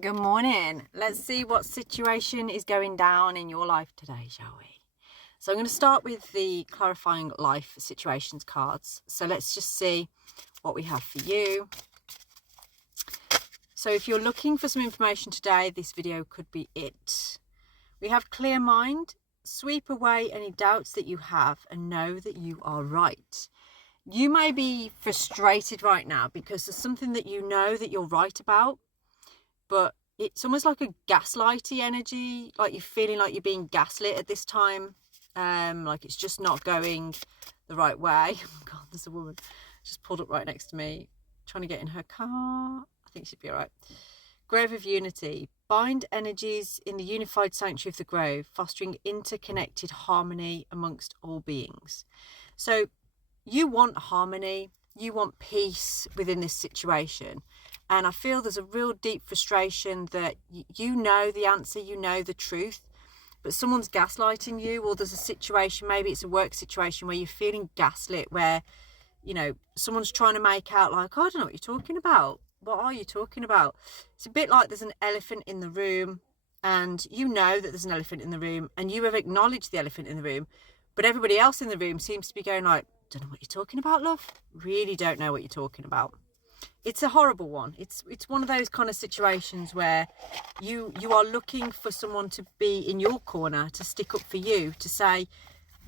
Good morning. Let's see what situation is going down in your life today, shall we? So I'm going to start with the clarifying life situations cards. So let's just see what we have for you. So if you're looking for some information today, this video could be it. We have clear mind, sweep away any doubts that you have and know that you are right. You may be frustrated right now because there's something that you know that you're right about, but it's almost like a gaslighty energy, like you're feeling like you're being gaslit at this time, like it's just not going the right way. Oh God, there's a woman just pulled up right next to me, trying to get in her car. I think she'd be all right. Grove of Unity. Bind energies in the unified sanctuary of the grove, fostering interconnected harmony amongst all beings. So you want harmony, you want peace within this situation. And I feel there's a real deep frustration that you know the answer, you know the truth, but someone's gaslighting you, or there's a situation, maybe it's a work situation where you're feeling gaslit, where, you know, someone's trying to make out like, oh, I don't know what you're talking about. What are you talking about? It's a bit like there's an elephant in the room, and you know that there's an elephant in the room, and you have acknowledged the elephant in the room, but everybody else in the room seems to be going like, don't know what you're talking about, love. Really don't know what you're talking about. It's a horrible one. It's one of those kind of situations where you are looking for someone to be in your corner, to stick up for you, to say,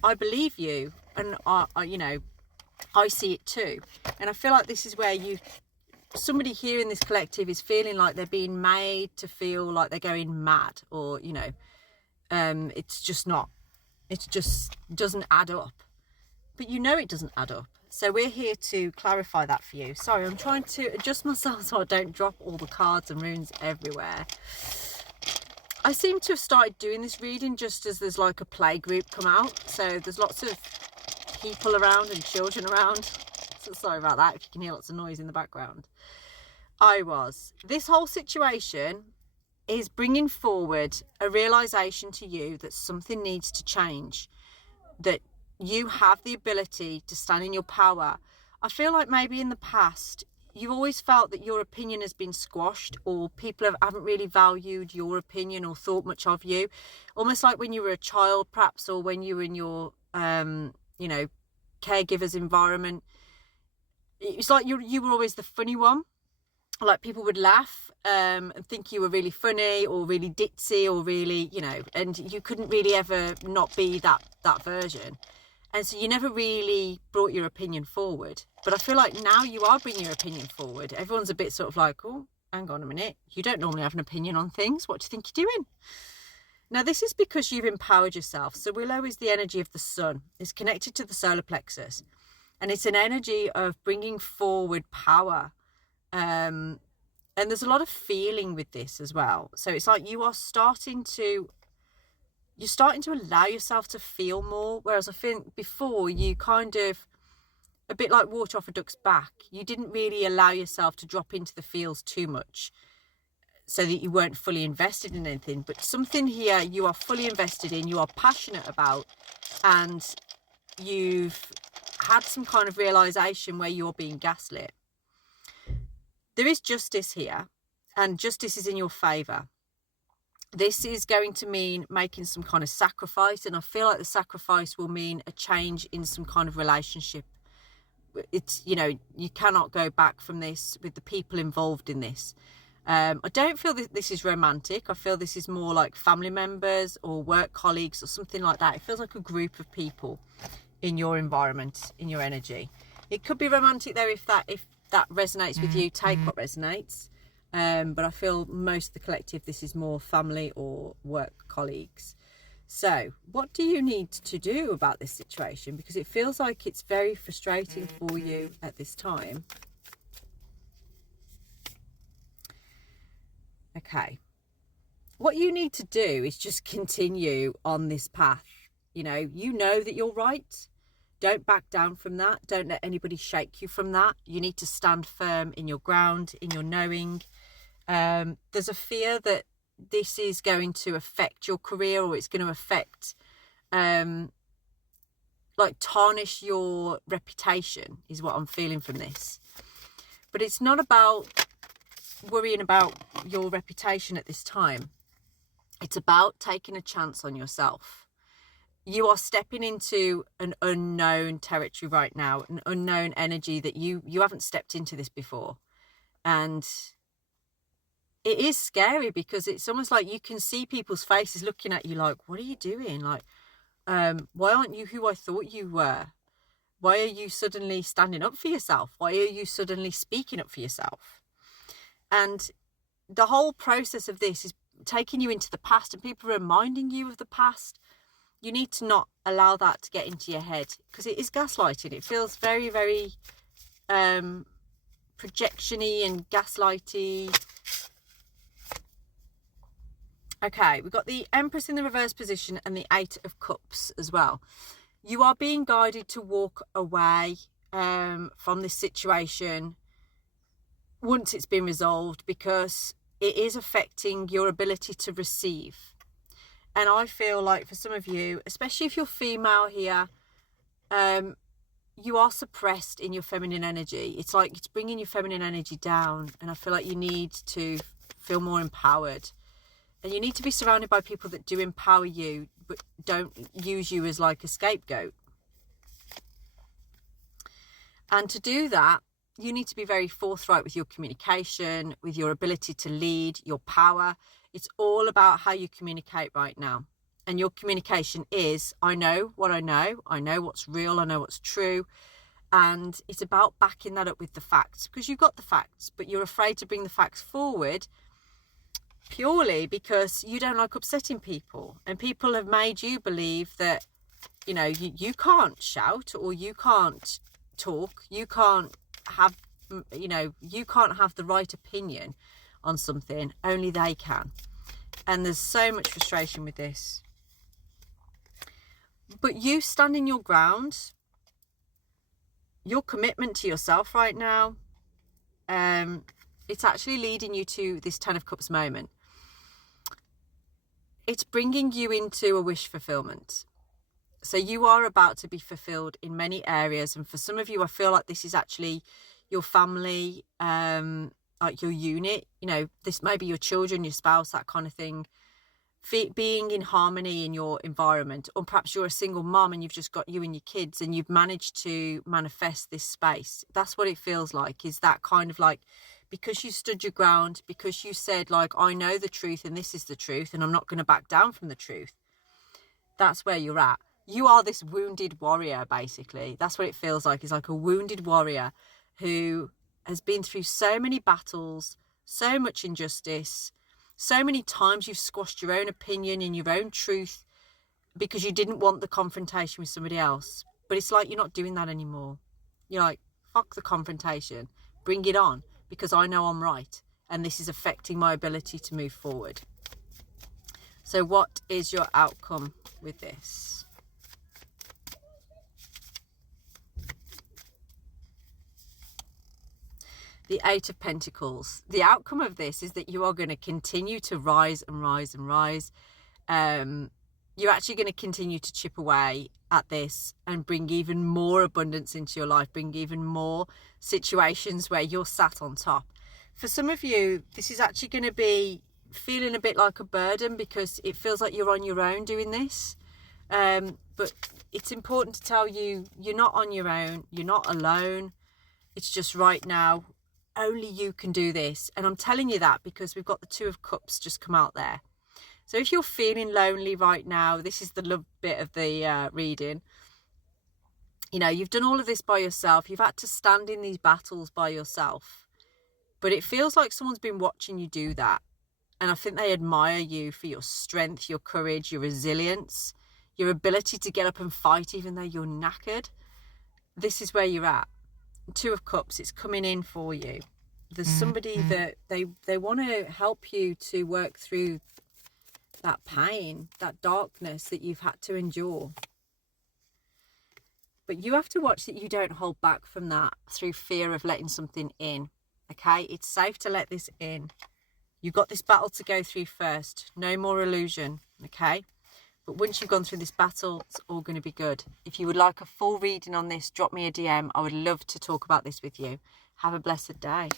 I believe you, and I see it too. And I feel like this is where somebody here in this collective is feeling like they're being made to feel like they're going mad, or it's just doesn't add up. But you know it doesn't add up. So we're here to clarify that for you. Sorry, I'm trying to adjust myself so I don't drop all the cards and runes everywhere. I seem to have started doing this reading just as there's like a play group come out. So there's lots of people around and children around. So sorry about that if you can hear lots of noise in the background. This whole situation is bringing forward a realization to you that something needs to change, that you have the ability to stand in your power. I feel like maybe in the past, you've always felt that your opinion has been squashed, or people haven't really valued your opinion or thought much of you. Almost like when you were a child, perhaps, or when you were in your, caregiver's environment. It's like you were always the funny one. Like people would laugh and think you were really funny or really ditzy or really, and you couldn't really ever not be that version. And so you never really brought your opinion forward. But I feel like now you are bringing your opinion forward. Everyone's a bit sort of like, oh, hang on a minute. You don't normally have an opinion on things. What do you think you're doing? Now, this is because you've empowered yourself. So Willow is the energy of the sun. It's connected to the solar plexus. And it's an energy of bringing forward power. And there's a lot of feeling with this as well. So it's like you're starting to allow yourself to feel more. Whereas I think before you kind of, a bit like water off a duck's back, you didn't really allow yourself to drop into the feels too much so that you weren't fully invested in anything. But something here you are fully invested in, you are passionate about, and you've had some kind of realization where you're being gaslit. There is justice here, and justice is in your favor. This is going to mean making some kind of sacrifice, and I feel like the sacrifice will mean a change in some kind of relationship. It's, you cannot go back from this with the people involved in this. I don't feel that this is romantic. I feel this is more like family members or work colleagues or something like that. It feels like a group of people in your environment, in your energy. It could be romantic though, if that resonates with you, take what resonates. But I feel most of the collective, this is more family or work colleagues. So what do you need to do about this situation? Because it feels like it's very frustrating for you at this time. Okay. What you need to do is just continue on this path. You know that you're right. Don't back down from that. Don't let anybody shake you from that. You need to stand firm in your ground, in your knowing. There's a fear that this is going to affect your career, or it's going to affect, tarnish your reputation, is what I'm feeling from this. But it's not about worrying about your reputation at this time. It's about taking a chance on yourself. You are stepping into an unknown territory right now, an unknown energy that you haven't stepped into this before. And it is scary because it's almost like you can see people's faces looking at you like, what are you doing? Like, why aren't you who I thought you were? Why are you suddenly standing up for yourself? Why are you suddenly speaking up for yourself? And the whole process of this is taking you into the past, and people reminding you of the past. You need to not allow that to get into your head, because it is gaslighting. It feels very, very projection-y and gaslighty. Okay, we've got the Empress in the reverse position and the Eight of Cups as well. You are being guided to walk away from this situation once it's been resolved, because it is affecting your ability to receive. And I feel like for some of you, especially if you're female here, you are suppressed in your feminine energy. It's like it's bringing your feminine energy down, and I feel like you need to feel more empowered. And you need to be surrounded by people that do empower you, but don't use you as like a scapegoat. And to do that, you need to be very forthright with your communication, with your ability to lead, your power. It's all about how you communicate right now. And your communication is, I know what I know what's real, I know what's true. And it's about backing that up with the facts, because you've got the facts, but you're afraid to bring the facts forward purely because you don't like upsetting people. And people have made you believe that, you know, you can't shout, or you can't talk, you can't have, you know, you can't have the right opinion on something, only they can. And there's so much frustration with this. But you standing your ground, your commitment to yourself right now, it's actually leading you to this Ten of Cups moment. It's bringing you into a wish fulfillment. So you are about to be fulfilled in many areas. And for some of you, I feel like this is actually your family, like your unit. You know, this may be your children, your spouse, that kind of thing. Being in harmony in your environment. Or perhaps you're a single mum and you've just got you and your kids and you've managed to manifest this space. That's what it feels like, is that kind of like, because you stood your ground, because you said like, I know the truth and this is the truth and I'm not going to back down from the truth. That's where you're at. You are this wounded warrior, basically. That's what it feels like. It's like a wounded warrior who has been through so many battles, so much injustice, so many times you've squashed your own opinion and your own truth because you didn't want the confrontation with somebody else. But it's like you're not doing that anymore. You're like, fuck the confrontation. Bring it on, because I know I'm right. And this is affecting my ability to move forward. So what is your outcome with this? The Eight of Pentacles. The outcome of this is that you are going to continue to rise and rise and rise. You're actually going to continue to chip away at this and bring even more abundance into your life, bring even more situations where you're sat on top. For some of you, this is actually going to be feeling a bit like a burden, because it feels like you're on your own doing this. But it's important to tell you, you're not on your own, you're not alone. It's just right now, only you can do this. And I'm telling you that because we've got the Two of Cups just come out there. So if you're feeling lonely right now, this is the love bit of the reading. You know, you've done all of this by yourself. You've had to stand in these battles by yourself. But it feels like someone's been watching you do that. And I think they admire you for your strength, your courage, your resilience, your ability to get up and fight even though you're knackered. This is where you're at. Two of Cups, it's coming in for you. There's somebody that they want to help you to work through that pain, that darkness that you've had to endure. But you have to watch that you don't hold back from that through fear of letting something in. Okay, it's safe to let this in. You've got this battle to go through first. No more illusion, okay? But once you've gone through this battle, it's all going to be good. If you would like a full reading on this, drop me a DM. I would love to talk about this with you. Have a blessed day.